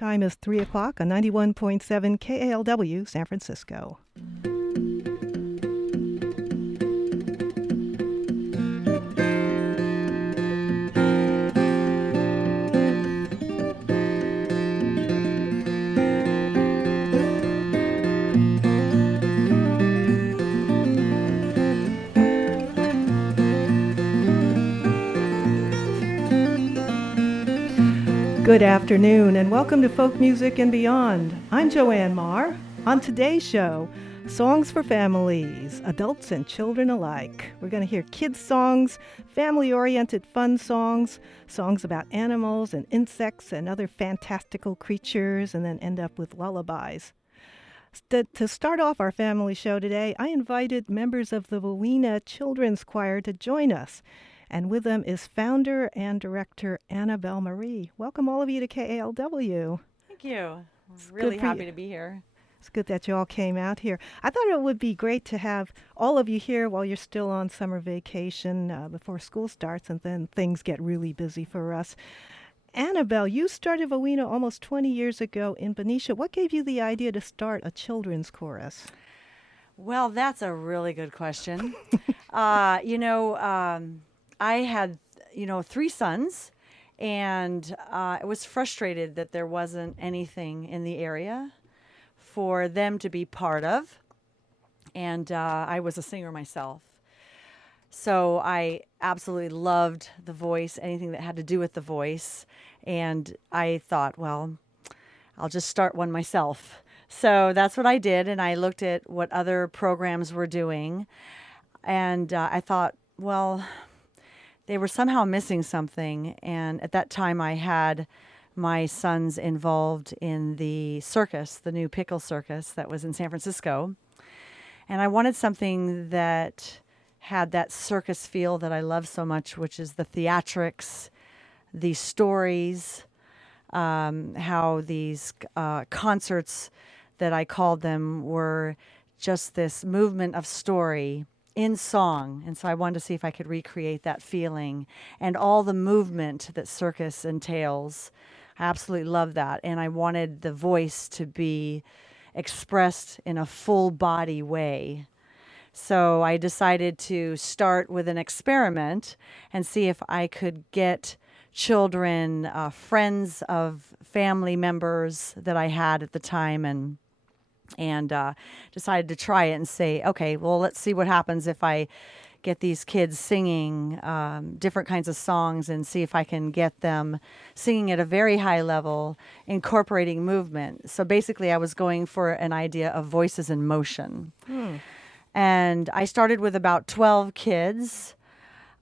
Time is 3 o'clock on 91.7 KALW, San Francisco. Good afternoon and welcome to Folk Music and Beyond. I'm Joanne Marr. On today's show, songs for families, adults and children alike. We're going to hear kids' songs, family-oriented fun songs, songs about animals and insects and other fantastical creatures, and then end up with lullabies. To start off our family show today, I invited members of the VOENA Children's Choir to join us. And with them is founder and director Annabelle Marie. Welcome all of you to KALW. Thank you. I'm really happy to be here. It's good that you all came out here. I thought it would be great to have all of you here while you're still on summer vacation before school starts, and then things get really busy for us. Annabelle, you started VOENA almost 20 years ago in Benicia. What gave you the idea to start a children's chorus? Well, that's a really good question. I had, three sons, and I was frustrated that there wasn't anything in the area for them to be part of. And I was a singer myself. So I absolutely loved the voice, anything that had to do with the voice. And I thought, well, I'll just start one myself. So that's what I did. And I looked at what other programs were doing. And I thought, well, they were somehow missing something. And at that time, I had my sons involved in the circus, the new pickle circus that was in San Francisco. And I wanted something that had that circus feel that I love so much, which is the theatrics, the stories, how these concerts that I called them were just this movement of story in song. And so I wanted to see if I could recreate that feeling and all the movement that circus entails. I absolutely love that. And I wanted the voice to be expressed in a full body way. So I decided to start with an experiment and see if I could get children, friends of family members that I had at the time, and decided to try it and say, okay, well, let's see what happens if I get these kids singing different kinds of songs and see if I can get them singing at a very high level, incorporating movement. So basically, I was going for an idea of voices in motion. And I started with about 12 kids.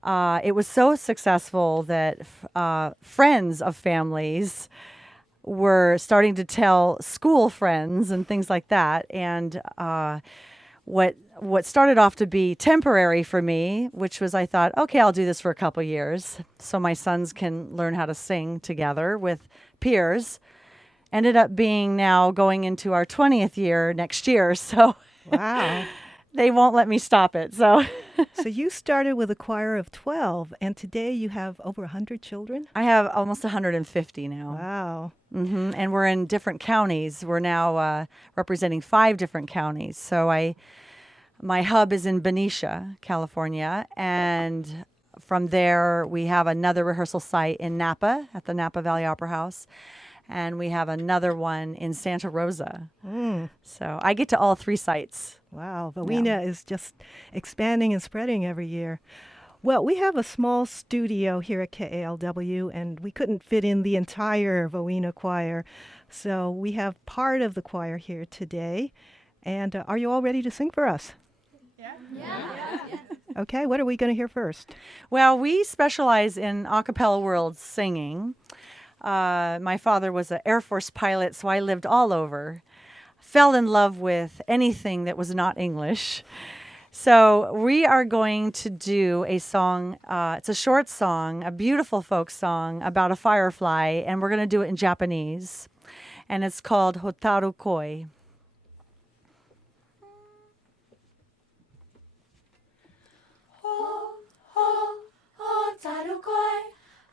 It was so successful that friends of families were starting to tell school friends and things like that. And what started off to be temporary for me, which was I thought, okay, I'll do this for a couple years so my sons can learn how to sing together with peers, ended up being now going into our 20th year next year. So wow. They won't let me stop it. So you started with a choir of 12, and today you have over 100 children? I have almost 150 now. Wow. Mm-hmm. And we're in different counties. We're now representing 5 different counties. So my hub is in Benicia, California, and from there we have another rehearsal site in Napa at the Napa Valley Opera House. And we have another one in Santa Rosa. So I get to all 3 sites. Wow, VOENA is just expanding and spreading every year. Well, we have a small studio here at KALW, and we couldn't fit in the entire VOENA choir. So we have part of the choir here today. And are you all ready to sing for us? Yeah. Okay, what are we going to hear first? Well, we specialize in a cappella world singing. My father was an Air Force pilot, so I lived all over. Fell in love with anything that was not English. So we are going to do a song. It's a short song, a beautiful folk song about a firefly, and we're going to do it in Japanese. And it's called Hotaru Koi. Hotaru Koi,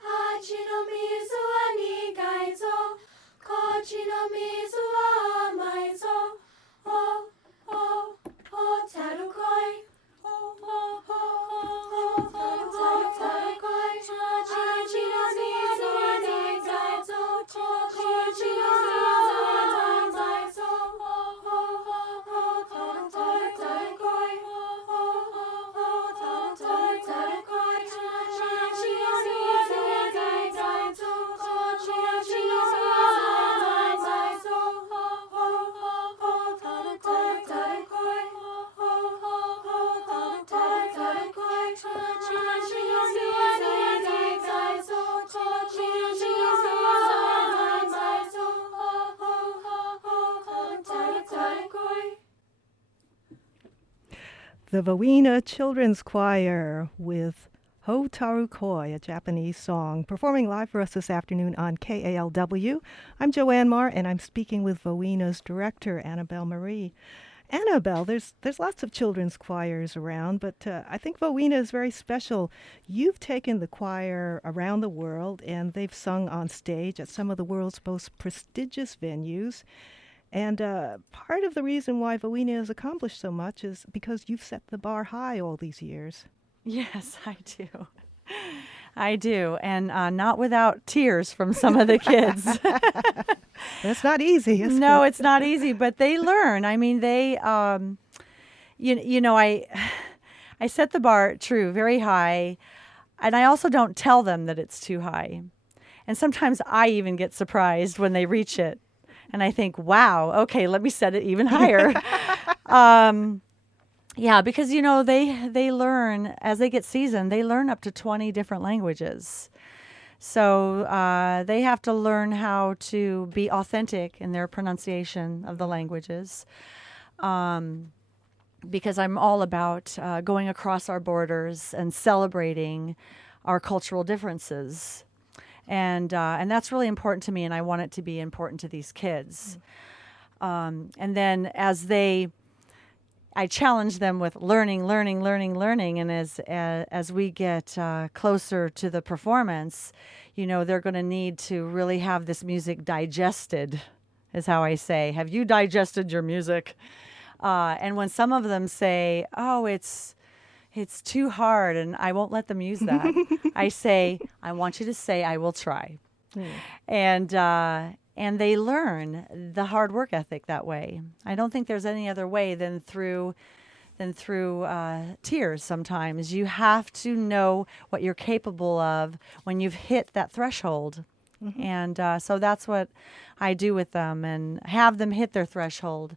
Hachi no mizu wa nigai zo, Kochi the VOENA Children's Choir with Hotaru Koi, a Japanese song, performing live for us this afternoon on KALW. I'm Joanne Marr, and I'm speaking with VOENA's director, Annabelle Marie. Annabelle, there's lots of children's choirs around, but I think VOENA is very special. You've taken the choir around the world, and they've sung on stage at some of the world's most prestigious venues. And part of the reason why VOENA has accomplished so much is because you've set the bar high all these years. Yes, I do. I do, and not without tears from some of the kids. It's not easy, is No, it? it's not easy, but they learn. I mean, they, I set the bar, true, very high, and I also don't tell them that it's too high. And sometimes I even get surprised when they reach it, and I think, wow, okay, let me set it even higher. Yeah, because, they learn, as they get seasoned, they learn up to 20 different languages. So they have to learn how to be authentic in their pronunciation of the languages. Because I'm all about going across our borders and celebrating our cultural differences. And that's really important to me, and I want it to be important to these kids. And then I challenge them with learning, and as we get closer to the performance, they're going to need to really have this music digested, is how I say. Have you digested your music? And when some of them say, "Oh, it's too hard," and I won't let them use that, I say, "I want you to say I will try," and they learn the hard work ethic that way. I don't think there's any other way than through tears sometimes. You have to know what you're capable of when you've hit that threshold. Mm-hmm. And so that's what I do with them, and have them hit their threshold.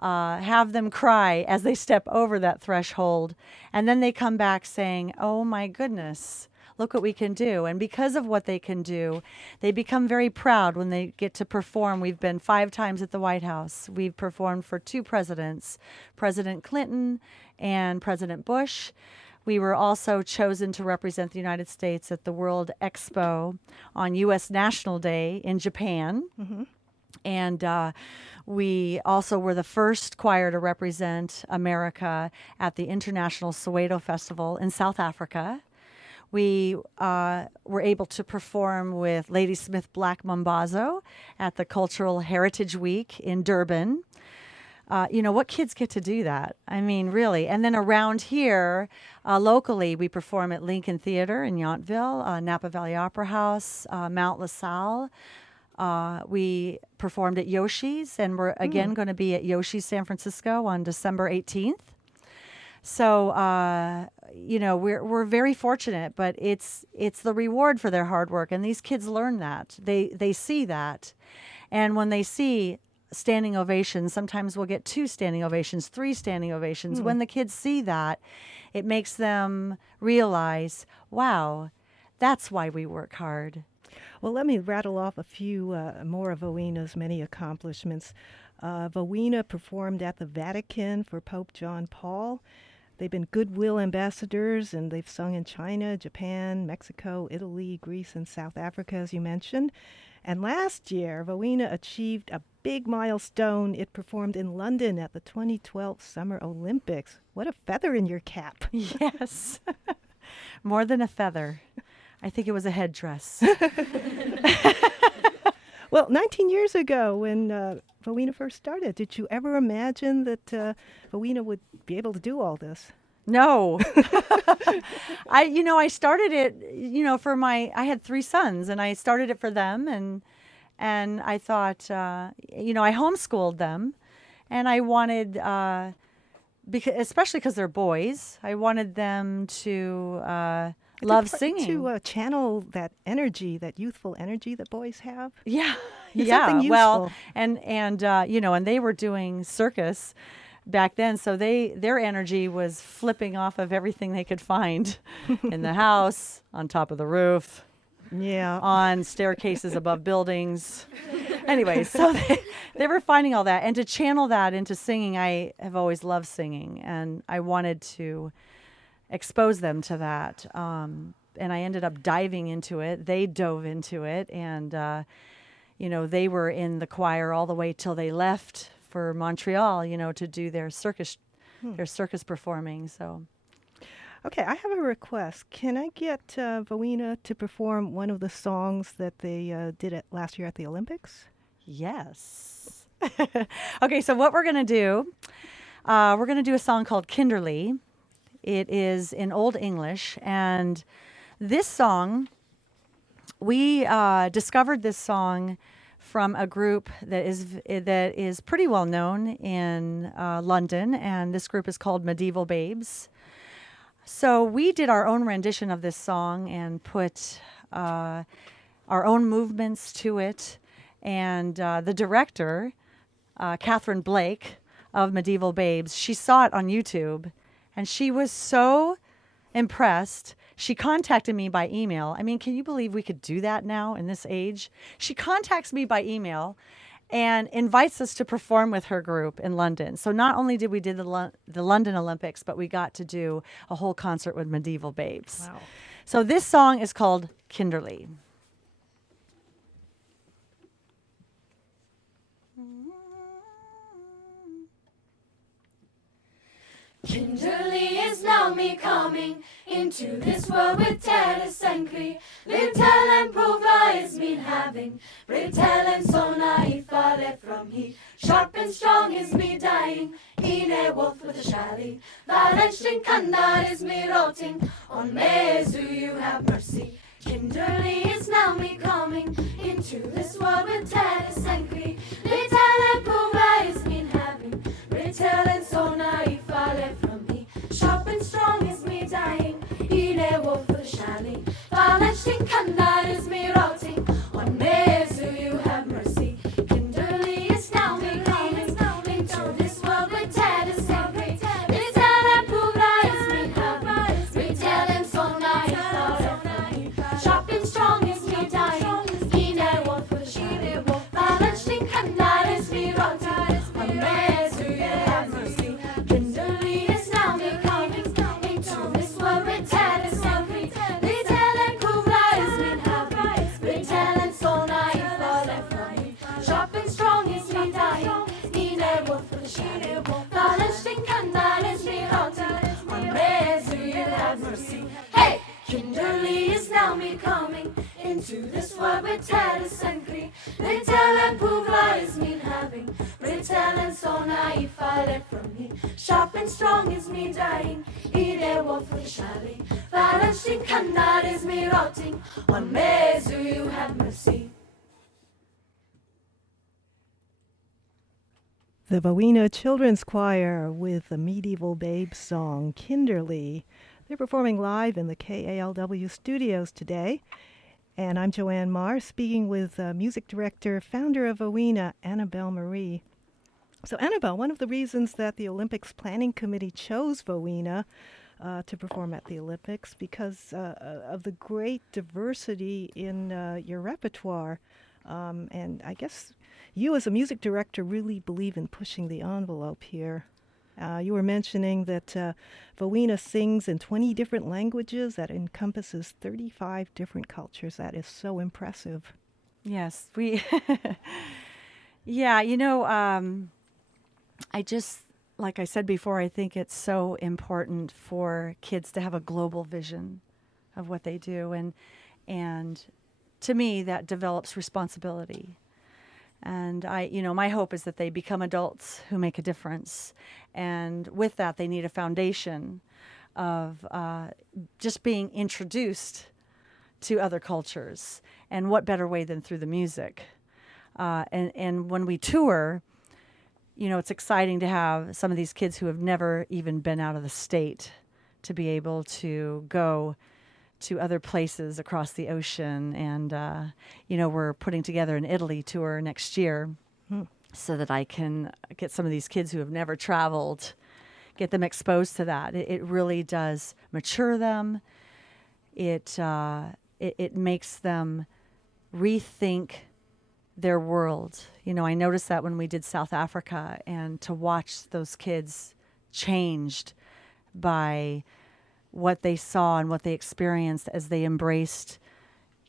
Have them cry as they step over that threshold. And then they come back saying, "Oh my goodness, look what we can do." And because of what they can do, they become very proud when they get to perform. We've been 5 times at the White House. We've performed for 2 presidents, President Clinton and President Bush. We were also chosen to represent the United States at the World Expo on U.S. National Day in Japan. Mm-hmm. And we also were the first choir to represent America at the International Soweto Festival in South Africa. We were able to perform with Ladysmith Black Mambazo at the Cultural Heritage Week in Durban. What kids get to do that? I mean, really. And then around here, locally, we perform at Lincoln Theater in Yountville, Napa Valley Opera House, Mount LaSalle. We performed at Yoshi's, and we're again going to be at Yoshi's San Francisco on December 18th. So, we're very fortunate, but it's the reward for their hard work, and these kids learn that. They see that, and when they see standing ovations, sometimes we'll get 2 standing ovations, 3 standing ovations. When the kids see that, it makes them realize, wow, that's why we work hard. Well, let me rattle off a few more of VOENA's many accomplishments. VOENA performed at the Vatican for Pope John Paul. They've been goodwill ambassadors, and they've sung in China, Japan, Mexico, Italy, Greece, and South Africa, as you mentioned. And last year, VOENA achieved a big milestone. It performed in London at the 2012 Summer Olympics. What a feather in your cap. Yes. More than a feather. I think it was a headdress. Well, 19 years ago when VOENA first started, did you ever imagine that VOENA would be able to do all this? No. I started it, I had 3 sons, and I started it for them, and I thought, I homeschooled them, and I wanted, especially because they're boys, I wanted them to love singing. To channel that energy, that youthful energy that boys have. Yeah, It's something useful. Well, and they were doing circus back then, so their energy was flipping off of everything they could find in the house, on top of the roof, yeah, on staircases above buildings, Anyway, so they were finding all that. And to channel that into singing, I have always loved singing. And I wanted to expose them to that. And I ended up diving into it. They dove into it. And, they were in the choir all the way till they left for Montreal, to do their circus performing. So. Okay, I have a request. Can I get VOENA to perform one of the songs that they did last year at the Olympics? Yes. Okay, so what we're going to do, we're going to do a song called Kinderley. It is in Old English, and this song, we discovered this song from a group that is pretty well known in London, and this group is called Medieval Babes. So we did our own rendition of this song and put our own movements to it. And the director, Catherine Blake of Medieval Babes, she saw it on YouTube, and she was so impressed. She contacted me by email. I mean, can you believe we could do that now in this age? She contacts me by email and invites us to perform with her group in London. So not only did we do the London Olympics, but we got to do a whole concert with Medieval Babes. Wow. So this song is called Kinderley. Kinderley is now me coming into this world with Terrace and Cree. Little and Provla is me having. Brittle and so naive far from he. Sharp and strong is me dying. In a wolf with a shally. Valenstein Kandar is me rotting. On Mezu you have mercy. Kinderley is now me coming into this world with Terrace and Cree. Little and Provla is me having. Brittle and so naive far from he. Sharp and strong is me dying. In a wolf with a shally. Valenstein Kandar is me rotting. On Mezu you have mercy. Kinderley is now me coming into this world with Terrace and Cree. Little and Provla is me having. Brittle and so naive far from he. Sharp and strong is me dying. In a wolf with a shally. Valenstein Kandar is me rotting. On Mezu you have mercy. Kinderley is now me coming into this world with Terrace and Cree. Little and Provla is me having. Brittle and so naive far from me. Sharp and strong is me dying. In a wolf with a shally. Valenstein Kandar is me rotting. On Mezu you have mercy. Hey! Kinderley is now me coming into this world with Terrace and Cree. Little and Provla is me having. Brittle and so naive far from me. Sharp and strong is me dying. In a wolf with a shally. Valenstein Kandar is me rotting. On Mezu you have mercy. The VOENA Children's Choir with the Medieval Babes song, Kinderley. They're performing live in the KALW studios today. And I'm Joanne Marr, speaking with music director, founder of VOENA, Annabelle Marie. So Annabelle, one of the reasons that the Olympics Planning Committee chose VOENA to perform at the Olympics because of the great diversity in your repertoire. And I guess you as a music director really believe in pushing the envelope here. You were mentioning that VOENA sings in 20 different languages. That encompasses 35 different cultures. That is so impressive. Yes, we. Yeah, I just, like I said before, I think it's so important for kids to have a global vision of what they do, and to me that develops responsibility. And my hope is that they become adults who make a difference. And with that, they need a foundation of just being introduced to other cultures. And what better way than through the music? And when we tour, it's exciting to have some of these kids who have never even been out of the state to be able to go to other places across the ocean. And, we're putting together an Italy tour next year so that I can get some of these kids who have never traveled, get them exposed to that. It really does mature them. It makes them rethink their world. You know, I noticed that when we did South Africa, and to watch those kids changed by what they saw and what they experienced as they embraced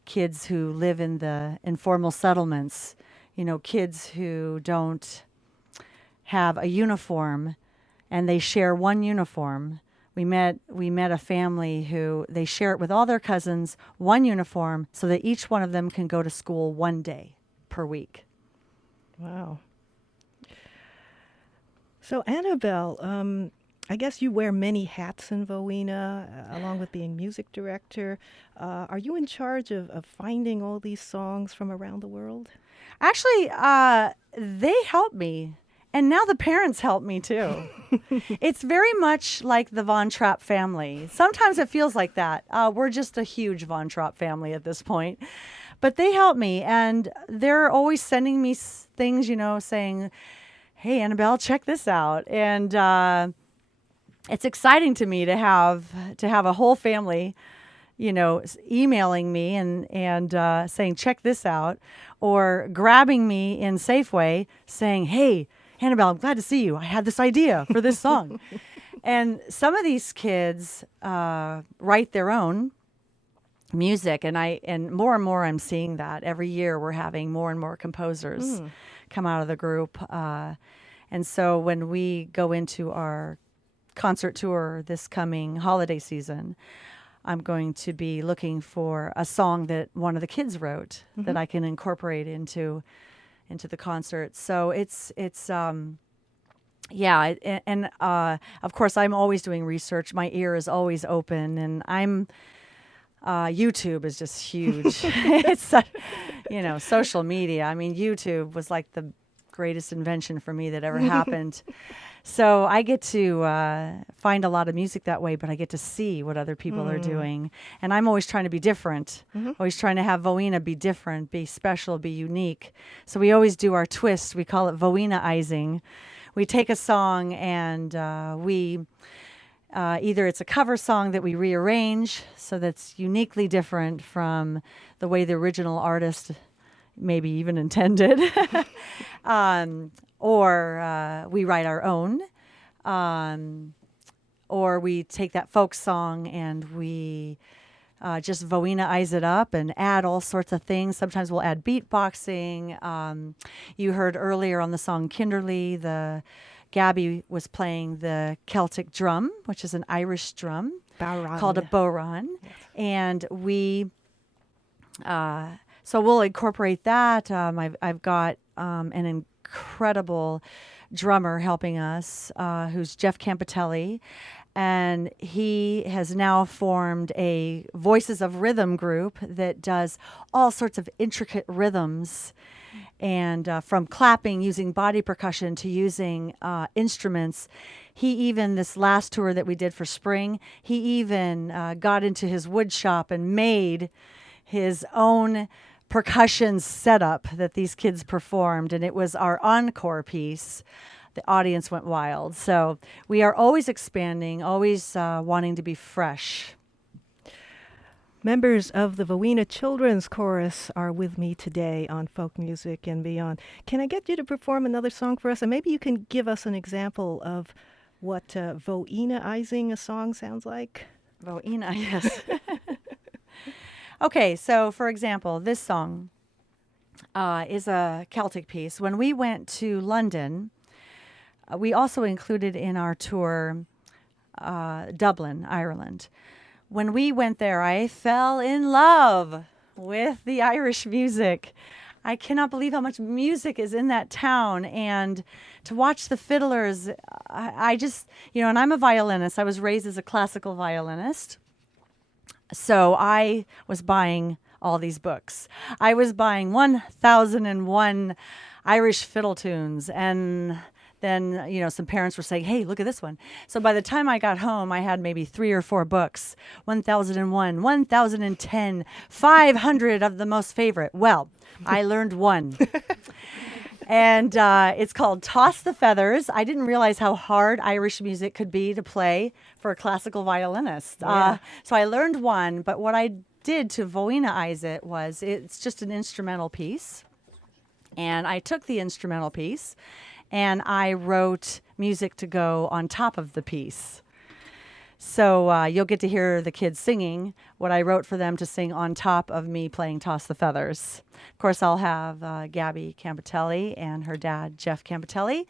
kids who live in the informal settlements, you know, kids who don't have a uniform and they share one uniform. We met a family who they share it with all their cousins, one uniform, so that each one of them can go to school one day per week. Wow. So Annabelle, I guess you wear many hats in VOENA, along with being music director. Are you in charge of finding all these songs from around the world? Actually, they help me. And now the parents help me too. It's very much like the Von Trapp family. Sometimes it feels like that. We're just a huge Von Trapp family at this point. But they help me, and they're always sending me things, you know, saying, hey, Annabelle, check this out. And it's exciting to me to have a whole family, you know, emailing me and saying, check this out, or grabbing me in Safeway saying, hey, Annabelle, I'm glad to see you. I had this idea for this song. And some of these kids write their own music, and more I'm seeing that. Every year we're having more and more composers come out of the group. And so when we go into our concert tour this coming holiday season, I'm going to be looking for a song that one of the kids wrote that I can incorporate into the concert. So it's yeah, and of course I'm always doing research. My ear is always open, and I'm YouTube is just huge. It's you know, social media. I mean, YouTube was like the greatest invention for me that ever happened. So I get to find a lot of music that way, but I get to see what other people are doing. And I'm always trying to be different, always trying to have VOENA be different, be special, be unique. So we always do our twist. We call it VOENA-izing. We take a song and we either it's a cover song that we rearrange so that's uniquely different from the way the original artist maybe even intended. Or we write our own, or we take that folk song and we just VOENA-ize it up and add all sorts of things. Sometimes we'll add beatboxing. You heard earlier on the song Kinderley, Gabby was playing the Celtic drum, which is an Irish drum called a bodhrán. Yes. And we, so we'll incorporate that. I've got an incredible drummer helping us, who's Jeff Campitelli, and he has now formed a Voices of Rhythm group that does all sorts of intricate rhythms, and from clapping using body percussion to using instruments. He even, this last tour that we did for spring, he even got into his wood shop and made his own percussion setup that these kids performed, and it was our encore piece. The audience went wild. So we are always expanding, always wanting to be fresh. Members of the VOENA Children's Chorus are with me today on Folk Music and Beyond. Can I get you to perform another song for us? And maybe you can give us an example of what VOENA-izing a song sounds like? VOENA, yes. Okay, so for example, this song is a Celtic piece. When we went to London, we also included in our tour Dublin, Ireland. When we went there, I fell in love with the Irish music. I cannot believe how much music is in that town. And to watch the fiddlers, I just, you know, and I'm a violinist. I was raised as a classical violinist. So I was buying all these books. I was buying 1001 Irish fiddle tunes, and then, you know, some parents were saying, hey, look at this one. So by the time I got home, I had maybe 3 or 4 books, 1001, 1010, 500 of the most favorite. Well, I learned one. And it's called Toss the Feathers. I didn't realize how hard Irish music could be to play for a classical violinist. Yeah. So I learned one, but what I did to VOENA-ize it was, it's just an instrumental piece. And I took the instrumental piece and I wrote music to go on top of the piece. So you'll get to hear the kids singing what I wrote for them to sing on top of me playing Toss the Feathers. Of course, I'll have Gabby Campitelli and her dad, Jeff Campitelli,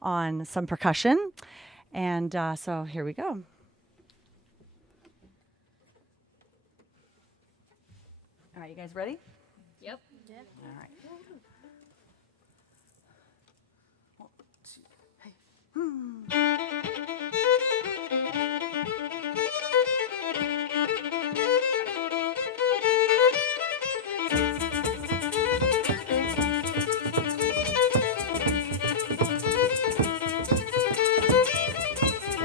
on some percussion. And so here we go. All right, you guys ready? Yep. All right.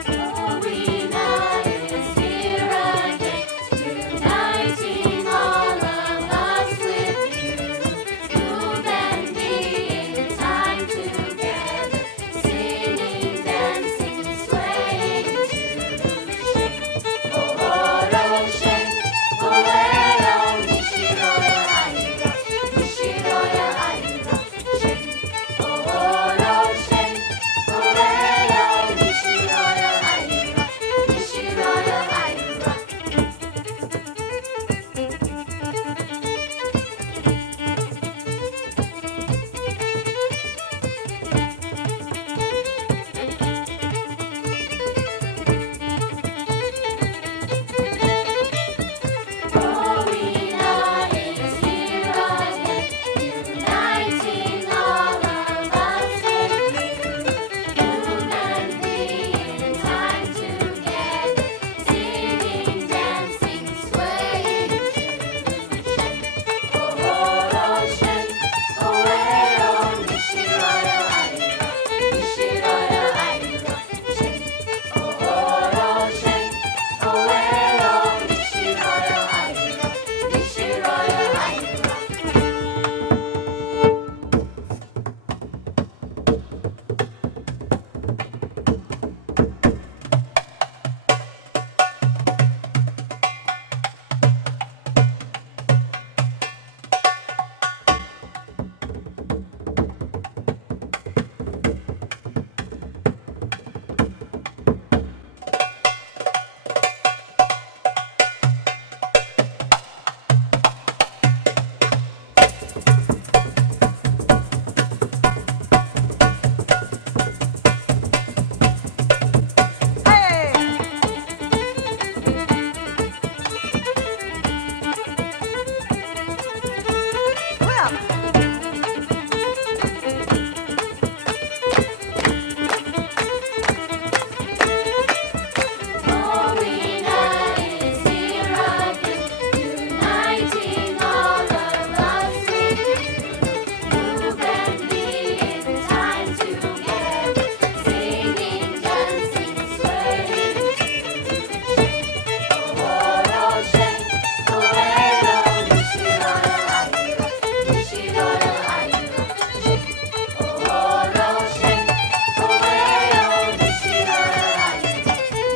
VOENA is here again, uniting all of us with you. Move and be in time together, singing, dancing, swaying to the shake. Oh, shake, oh, Nishiroya Aira, Nishiroya Aira, shake. Oh, shake, oh, Nishiroya Aira, Nishiroya Aira. VOENA is here again, uniting all of us with you. Move and be in time together, singing, dancing, swaying to the shake. Oh, shake, oh, Nishiroya Aira, Nishiroya Aira, shake. Oh, shake, oh, Nishiroya Aira, Nishiroya Aira. VOENA is here again, uniting all of us with you. Move and be in time together, singing, dancing, swaying to the shake. Oh, shake, oh, Nishiroya Aira, Nishiroya Aira, shake. Oh, shake, oh, Nishiroya Aira,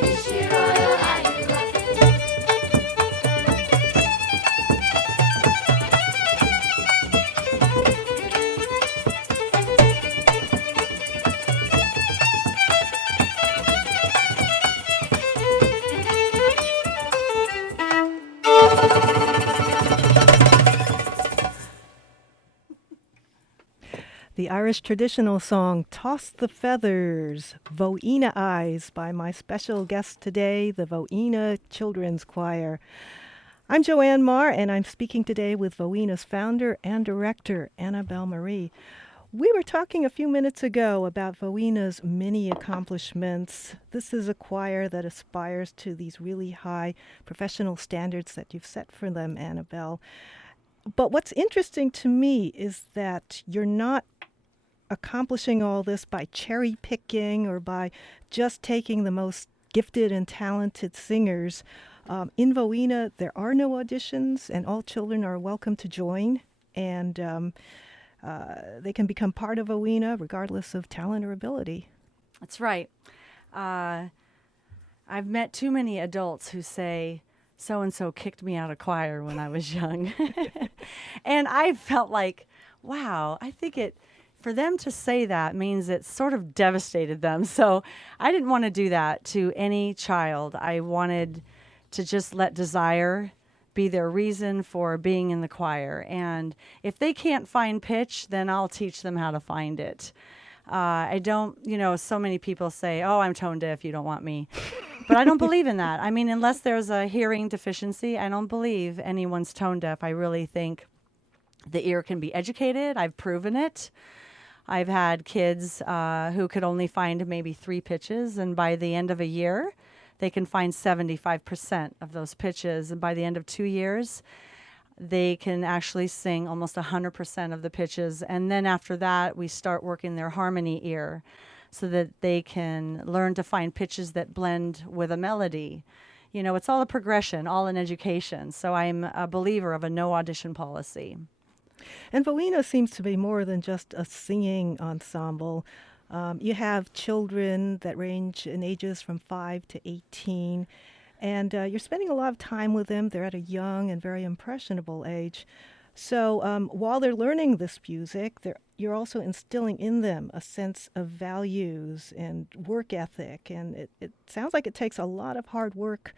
Nishiroya Aira. The Irish traditional song Toss the Feathers, VOENA Eyes, by my special guest today, the VOENA Children's Choir. I'm Joanne Marr, and I'm speaking today with VOENA's founder and director, Annabelle Marie. We were talking a few minutes ago about VOENA's many accomplishments. This is a choir that aspires to these really high professional standards that you've set for them, Annabelle. But what's interesting to me is that you're not accomplishing all this by cherry picking or by just taking the most gifted and talented singers. In VOENA, there are no auditions, and all children are welcome to join. And they can become part of VOENA regardless of talent or ability. That's right. I've met too many adults who say, so-and-so kicked me out of choir when I was young. And I felt like, wow, I think for them to say that means it sort of devastated them. So I didn't want to do that to any child. I wanted to just let desire be their reason for being in the choir. And if they can't find pitch, then I'll teach them how to find it. I don't, so many people say, oh, I'm tone deaf, you don't want me. But I don't believe in that. I mean, unless there's a hearing deficiency, I don't believe anyone's tone deaf. I really think the ear can be educated. I've proven it. I've had kids who could only find maybe 3 pitches, and by the end of a year, they can find 75% of those pitches. And by the end of 2 years, they can actually sing almost 100% of the pitches. And then after that, we start working their harmony ear so that they can learn to find pitches that blend with a melody. It's all a progression, all in education. So I'm a believer of a no audition policy. And VOENA seems to be more than just a singing ensemble. You have children that range in ages from 5 to 18, and you're spending a lot of time with them. They're at a young and very impressionable age. So while they're learning this music, you're also instilling in them a sense of values and work ethic. And it sounds like it takes a lot of hard work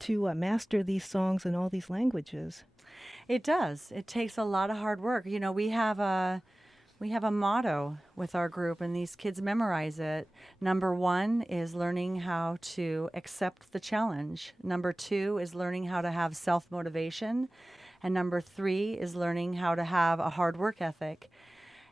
to master these songs in all these languages. It does. It takes a lot of hard work. We have a motto with our group, and these kids memorize it. Number 1 is learning how to accept the challenge. Number 2 is learning how to have self-motivation. And number 3 is learning how to have a hard work ethic.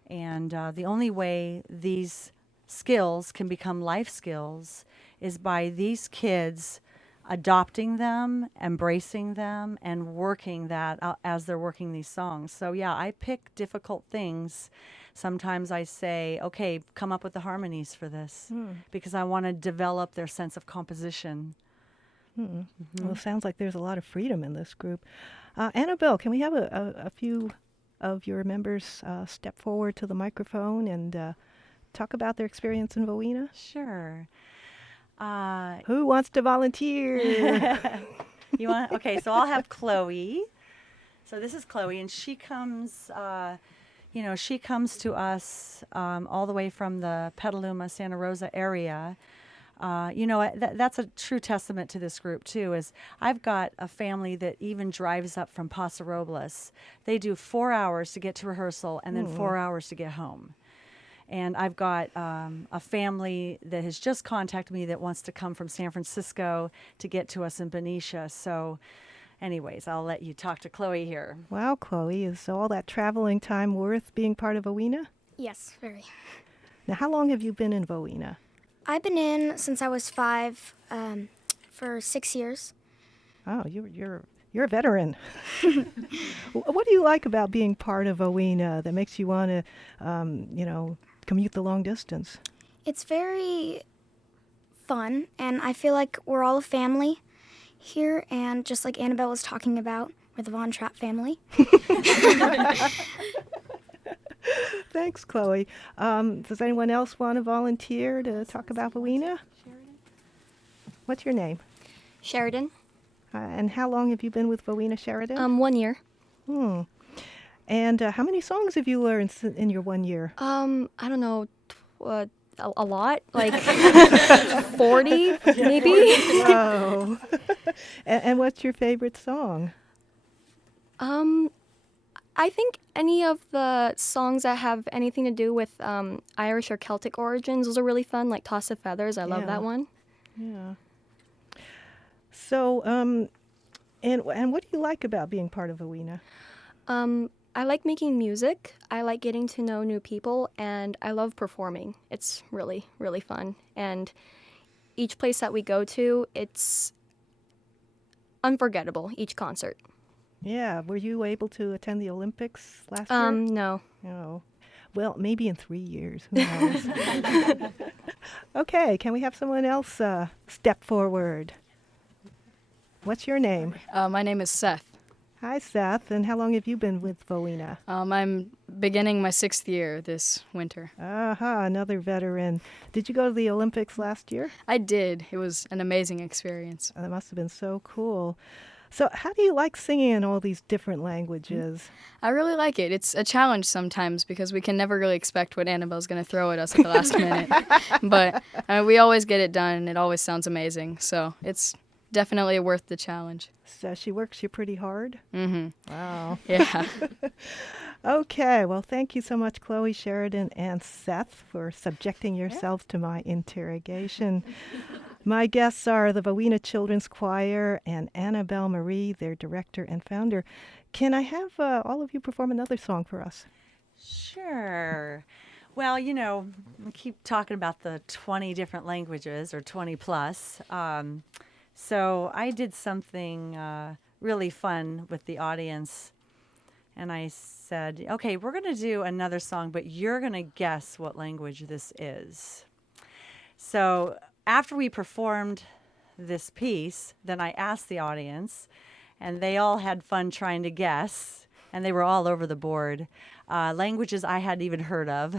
And the only way these skills can become life skills is by these kids adopting them, embracing them, and working that as they're working these songs. So yeah, I pick difficult things. Sometimes I say, okay, come up with the harmonies for this, because I want to develop their sense of composition. Well, it sounds like there's a lot of freedom in this group. Annabelle, can we have a few of your members step forward to the microphone and talk about their experience in VOENA? Sure. Who wants to volunteer? You want? Okay, so I'll have Chloe. So this is Chloe, and she comes, she comes to us all the way from the Petaluma, Santa Rosa area. That's a true testament to this group too, is I've got a family that even drives up from Paso Robles. They do 4 hours to get to rehearsal and then 4 hours to get home. And I've got a family that has just contacted me that wants to come from San Francisco to get to us in Benicia. So anyways, I'll let you talk to Chloe here. Wow, Chloe, is all that traveling time worth being part of VOENA? Yes, very. Now, how long have you been in VOENA? I've been in since I was 5, for 6 years. Oh, you're a veteran. What do you like about being part of VOENA that makes you want to, commute the long distance? It's very fun, and I feel like we're all a family here, and just like Annabelle was talking about, we're the Von Trapp family. Thanks, Chloe. Does anyone else want to volunteer to talk about VOENA? What's your name? Sheridan. And how long have you been with VOENA, Sheridan? 1 year. And how many songs have you learned in your 1 year? I don't know, a lot, like 40 maybe. Oh. And what's your favorite song? I think any of the songs that have anything to do with Irish or Celtic origins, those are really fun, like Toss of Feathers. I love that one. Yeah. So, and what do you like about being part of VOENA? I like making music. I like getting to know new people, and I love performing. It's really, really fun. And each place that we go to, it's unforgettable, each concert. Yeah. Were you able to attend the Olympics last year? No. No. Well, maybe in 3 years. Who knows? Okay. Can we have someone else step forward? What's your name? My name is Seth. Hi, Seth. And how long have you been with VOENA? I'm beginning my 6th year this winter. Another veteran. Did you go to the Olympics last year? I did. It was an amazing experience. That must have been so cool. So, how do you like singing in all these different languages? I really like it. It's a challenge sometimes because we can never really expect what Annabelle's going to throw at us at the last minute. But we always get it done, and it always sounds amazing. So it's definitely worth the challenge. So, she works you pretty hard? Mm-hmm. Wow. Yeah. Okay, well, thank you so much, Chloe, Sheridan, and Seth, for subjecting yourselves to my interrogation. My guests are the VOENA Children's Choir and Annabelle Marie, their director and founder. Can I have all of you perform another song for us? Sure. Well, you know, we keep talking about the 20 different languages or 20 plus. So I did something really fun with the audience. And I said, okay, we're going to do another song, but you're going to guess what language this is. So after we performed this piece, then I asked the audience, and they all had fun trying to guess, and they were all over the board. Languages I hadn't even heard of.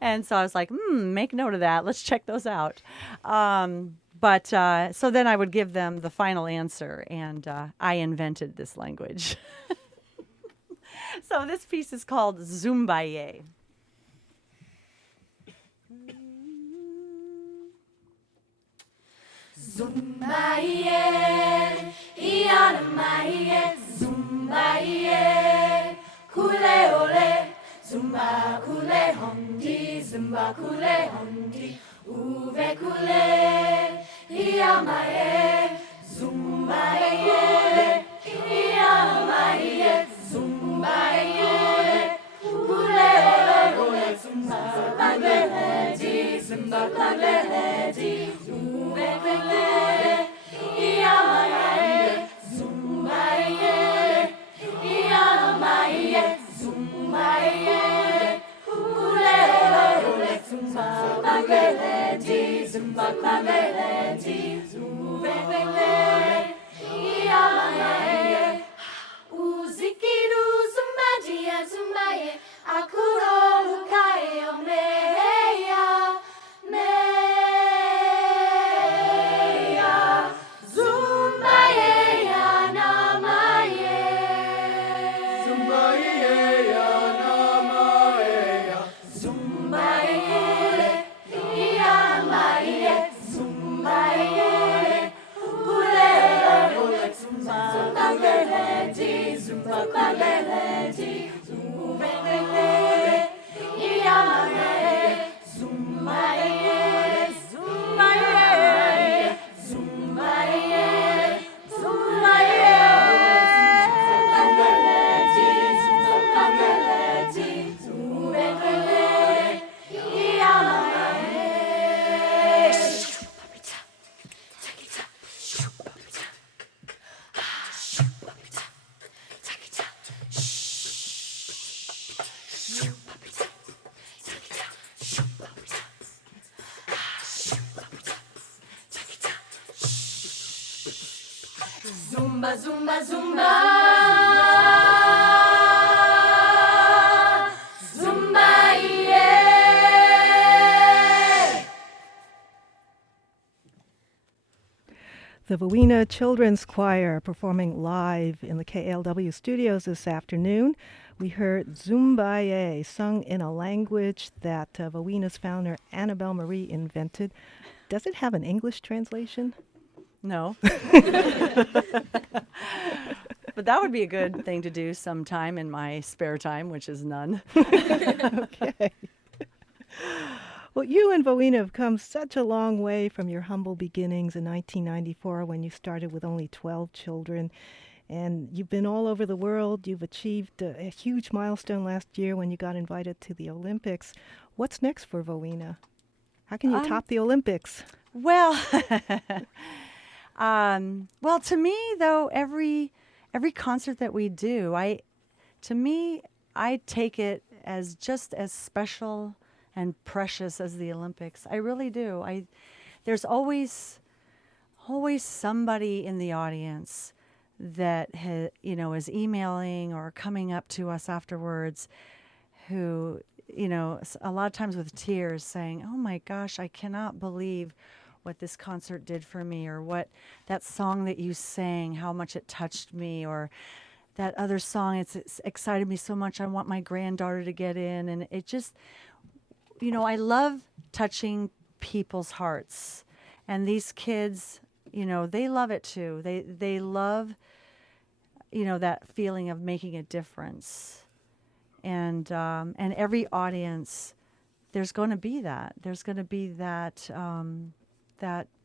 And so I was like, make note of that. Let's check those out. So then I would give them the final answer, and I invented this language. So this piece is called Zumba. Zumba-ye, iyanamaye, Zumba-ye, kule-ole, Zumba kule-hondi, Zumba kule-hondi, uve-kule, iyamaye, Zumba-ye, iyanamaye, Zumba-ye, kule-ole, Zumba kule-hondi, Zumba kule-hondi, uve-kule, iyamaye, Zumba-ye, iyamaye, Zumba-ye, kule-ole, Zumba kule-hondi, Zumba kule-hondi, uve-kule, iyamaye, uzikiru Zumba-dia, Zumba-ye, Hotaru Koi, meya, meya, Zumba-ye, yanamaye, Zumba-ye, yanamaye, Zumba-ye, iyamaye, Zumba-ye, kule-ole, Zumba kule-hondi, Zumba kule-hondi, uve-kule, iyamaye, Zumba-ye, Zumba-ye, Zumba-ye, Zumba-ye, Zumba kule-hondi, uve-kule, iyamaye. Zumba, Zumba, Zumba. Zumba, yeah. The VOENA Children's Choir performing live in the KALW studios this afternoon. We heard Zumba-ye, sung in a language that VOENA's founder Annabelle Marie invented. Does it have an English translation? No. But that would be a good thing to do sometime in my spare time, which is none. Okay. Well, you and VOENA have come such a long way from your humble beginnings in 1994 when you started with only 12 children. And you've been all over the world. You've achieved a huge milestone last year when you got invited to the Olympics. What's next for VOENA? How can you top the Olympics? Well, well, to me though, every concert that we do, I take it as just as special and precious as the Olympics. I really do. There's always somebody in the audience that is emailing or coming up to us afterwards, who a lot of times with tears saying, "Oh my gosh, I cannot believe what this concert did for me, or what that song that you sang, how much it touched me, or that other song, it's excited me so much, I want my granddaughter to get in. And it just, I love touching people's hearts. And these kids, they love it too. They love, that feeling of making a difference. And every audience, there's going to be that. There's going to be that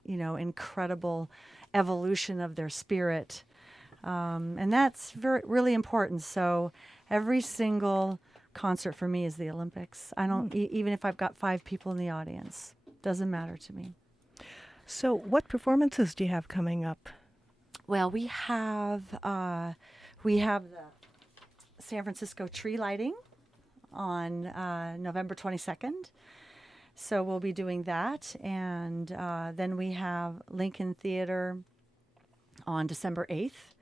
incredible evolution of their spirit, and that's really important. So every single concert for me is the Olympics. I don't even if I've got 5 people in the audience, doesn't matter to me. So, what performances do you have coming up? Well, we have the San Francisco tree lighting on November 22nd. So we'll be doing that. And then we have Lincoln Theater on December 8th,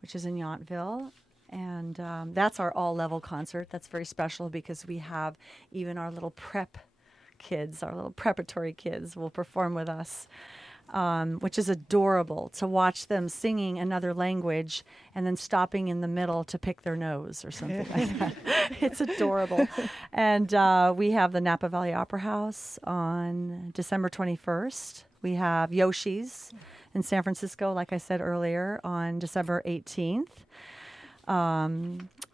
which is in Yountville. And that's our all-level concert. That's very special because we have even our little prep kids, our little preparatory kids will perform with us. Which is adorable to watch them singing another language and then stopping in the middle to pick their nose or something like that. It's adorable. And we have the Napa Valley Opera House on December 21st. We have Yoshi's in San Francisco, like I said earlier, on December 18th.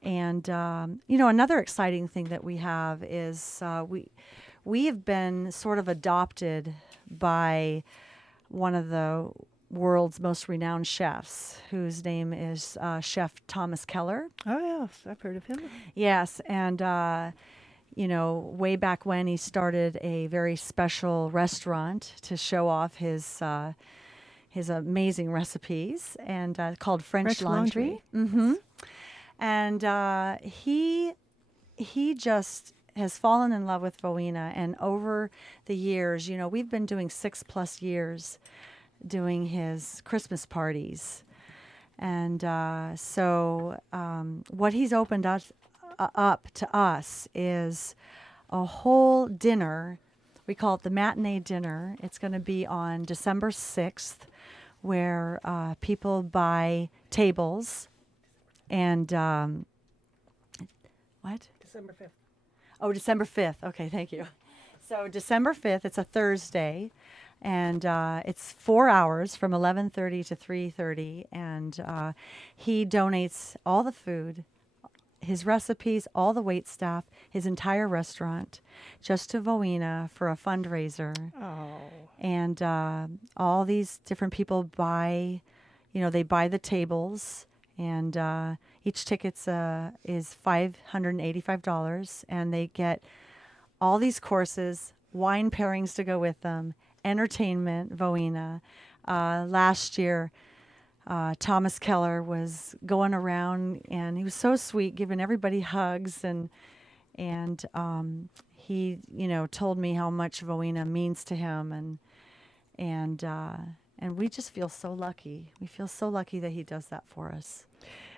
Another exciting thing that we have is we have been sort of adopted by one of the world's most renowned chefs, whose name is Chef Thomas Keller. Oh, yes, I've heard of him. Yes, and, way back when he started a very special restaurant to show off his amazing recipes, and called French Laundry. Mm-hmm. And he just has fallen in love with VOENA, and over the years, we've been doing 6+ years doing his Christmas parties. And so what he's opened up to us is a whole dinner. We call it the matinee dinner. It's going to be on December 6th, where people buy tables and what? December 5th. Oh, December 5th. Okay, thank you. So December 5th, it's a Thursday, and it's 4 hours from 11:30 to 3:30, and he donates all the food, his recipes, all the wait staff, his entire restaurant, just to VOENA for a fundraiser. Oh. And all these different people buy, they buy the tables, and each ticket is $585, and they get all these courses, wine pairings to go with them, entertainment, VOENA. Last year, Thomas Keller was going around, and he was so sweet, giving everybody hugs, and he, told me how much VOENA means to him, and we just feel so lucky. We feel so lucky that he does that for us.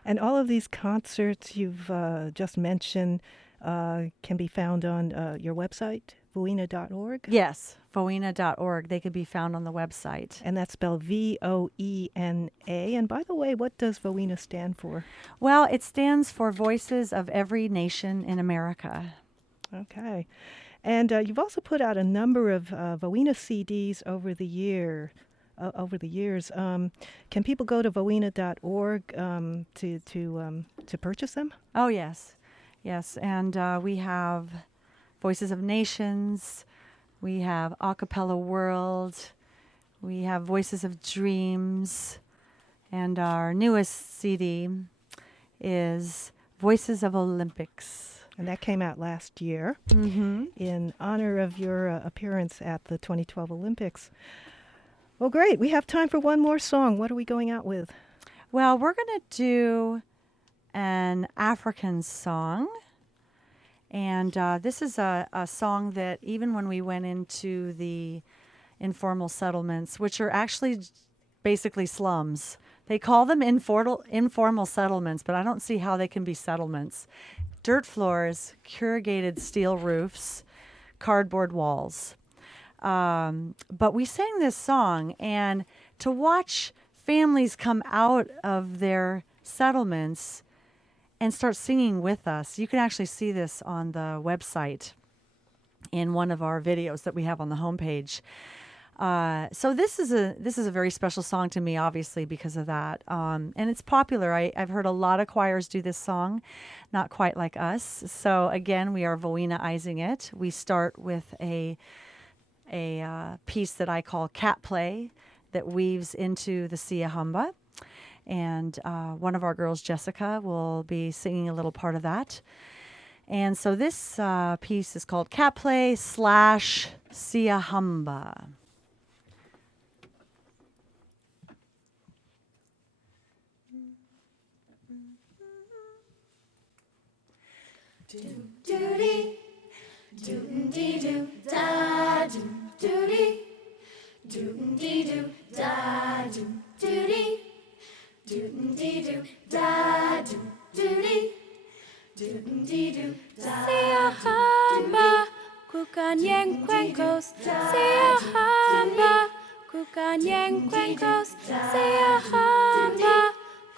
And all of these concerts you've just mentioned can be found on your website, VOENA.org? Yes, VOENA.org. They could be found on the website. And that's spelled VOENA. And by the way, what does VOENA stand for? Well, it stands for Voices of Every Nation in America. Okay. And you've also put out a number of VOENA CDs over the years. Can people go to VOENA.org to purchase them? Oh, yes. Yes, and we have Voices of Nations, we have Acapella World, we have Voices of Dreams, and our newest CD is Voices of Olympics. And that came out last year in honor of your appearance at the 2012 Olympics. Well, great. We have time for one more song. What are we going out with? Well, we're going to do an African song. And this is a song that even when we went into the informal settlements, which are actually basically slums, they call them informal settlements, but I don't see how they can be settlements. Dirt floors, corrugated steel roofs, cardboard walls. But we sang this song, and to watch families come out of their settlements and start singing with us. You can actually see this on the website in one of our videos that we have on the homepage. So this is a very special song to me, obviously, because of that. And it's popular. I've heard a lot of choirs do this song, not quite like us. So again, we are VOENA-izing it. We start with a piece that I call cat play that weaves into the Sia Humba. And one of our girls, Jessica, will be singing a little part of that. And so this piece is called Cat Play / Sia Humba. Doody, doo-dee doo, da doo, doody, doo-dee doo, da doo, doody, doo-dee doo, da doo, doody, doo-dee doo, da. Sia Humba, kukanyeng kwenkos. Sia Humba, kukanyeng kwenkos. Sia Humba,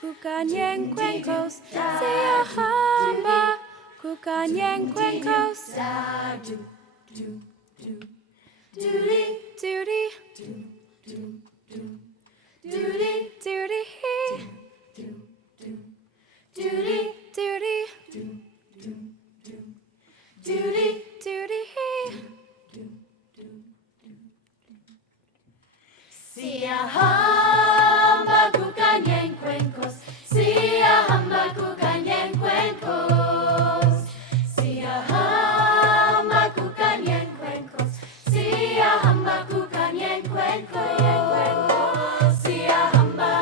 kukanyeng kwenkos. Sia Humba, kukanyeng kwenkos. Da doo, doo, doo, doody, Doody, doo, doo, doo, doody, doody, doo, doo, doody, doody, doo, doo, doo, doody, doody. Sia Humba kukanyeng kwenkos. Sia Humba kukanyeng kwenkos. Sia Humba kukanyeng kwenkos. Sia Humba kukanyeng kwenkos. Sia Humba,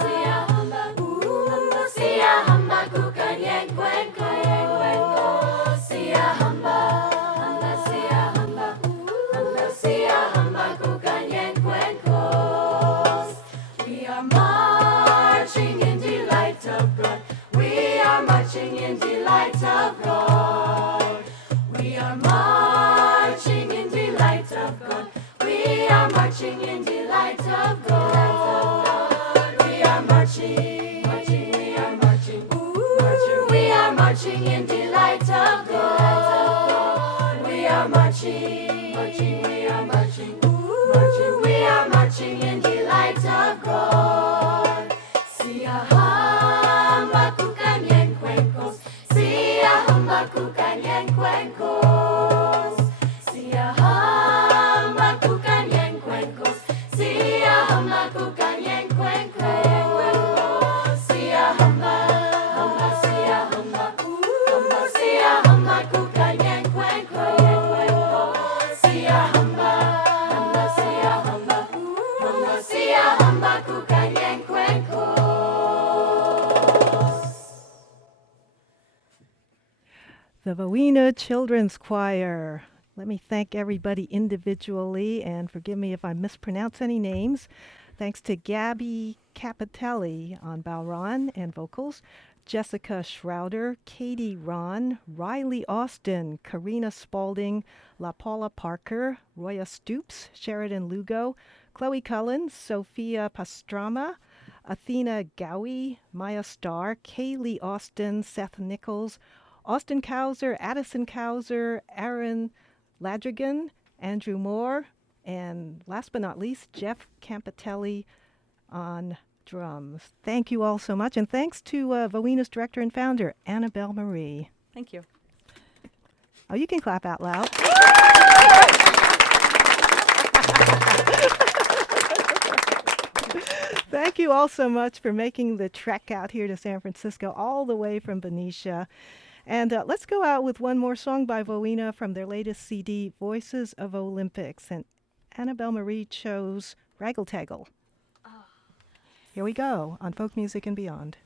Sia Humba, Sia Humba kukanyeng kwenkos. Sia Humba, Sia Humba, Sia Humba kukanyeng kwenkos. We are marching in delight of God. We are marching in delight of God. We are marching in delight of God. We are marching in delight of God. We are marching, we are marching, we are marching in delight of God. We are marching, we are marching, we are marching in delight of God. Sia Humba kukanyeng kwenkos. Sia Humba kukanyeng kwenkos. Sia Humba kukanyeng kwenkos. Sia Humba kukanyeng kwenkos. Sia Humba, Sia Humba, Sia Humba kukanyeng kwenkos. Sia Humba, Sia Humba, Sia Humba kukanyeng kwenkos. The VOENA Children's Choir. Let me thank everybody individually, and forgive me if I mispronounce any names. Thanks to Gabby Capitelli on Balron and vocals, Jessica Schrouder, Katie Ron, Riley Austin, Karina Spalding, La Paula Parker, Roya Stoops, Sheridan Lugo, Chloe Cullen, Sophia Pastrama, Athena Gowie, Maya Starr, Kaylee Austin, Seth Nichols, Austin Kauser, Addison Kauser, Aaron Ladrigan, Andrew Moore, and last but not least, Jeff Campitelli on drums. Thank you all so much, and thanks to VOENA's director and founder, Annabelle Marie. Thank you. Oh, you can clap out loud. Thank you all so much for making the trek out here to San Francisco, all the way from Benicia. And let's go out with one more song by VOENA from their latest CD, Voices of Olympics. And Annabelle Marie chose Raggle Taggle. Here we go on Folk Music and Beyond.